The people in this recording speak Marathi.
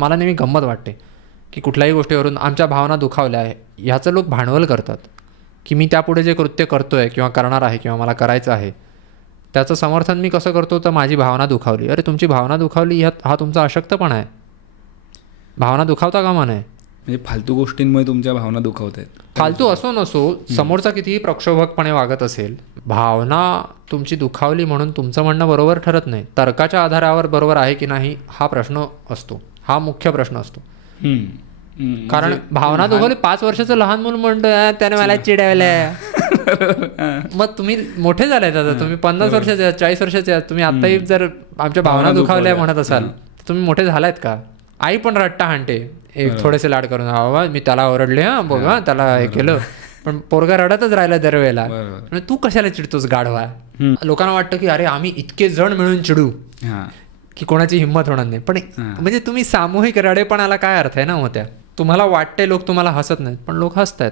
मला नेहमी गंमत वाटते की कुठल्याही गोष्टीवरून आमच्या भावना दुखावल्या आहे ह्याचं लोक भांडवल करतात की मी त्यापुढे जे कृत्य करतो आहे किंवा करणार आहे किंवा मला करायचं आहे त्याचं समर्थन मी कसं करतो तर माझी भावना दुखावली. अरे तुमची भावना दुखावली हा तुमचा अशक्तपणा आहे. भावना दुखावता कामा नये. म्हणजे फालतू गोष्टींमुळे तुमच्या भावना दुखावत आहेत. फालतू असो नसो, समोरचा कितीही प्रक्षोभकपणे वागत असेल, भावना तुमची दुखावली म्हणून तुमचं म्हणणं बरोबर ठरत नाही. तर्काच्या आधारावर बरोबर आहे की नाही हा प्रश्न असतो, हा मुख्य प्रश्न असतो. कारण भावना दुखावली 5 वर्षाचं लहान मूल म्हणतोय त्याने मला चिडवलंय. मग तुम्ही मोठे झालेत आता, तुम्ही 50 वर्षाचे आहात, 40 वर्षाचे आहात, तुम्ही आत्ताही जर आमच्या भावना दुखावल्या म्हणत असाल तर तुम्ही मोठे झालायत का? आई पण रट्टा हाणते एक थोडेसे लाड करून, बाबा मी त्याला ओरडले बघ त्याला हे केलं, पण पोरगा रडतच राहिला दरवेळेला. तू कशाला चिडतोस गाढवा? लोकांना वाटतं की अरे आम्ही इतके जण मिळून चिडू की कोणाची हिंमत होणार नाही. पण म्हणजे तुम्ही सामूहिक रडेपणाला काय अर्थ आहे ना? होत्या तुम्हाला वाटते लोक तुम्हाला हसत नाहीत, पण लोक हसतायत.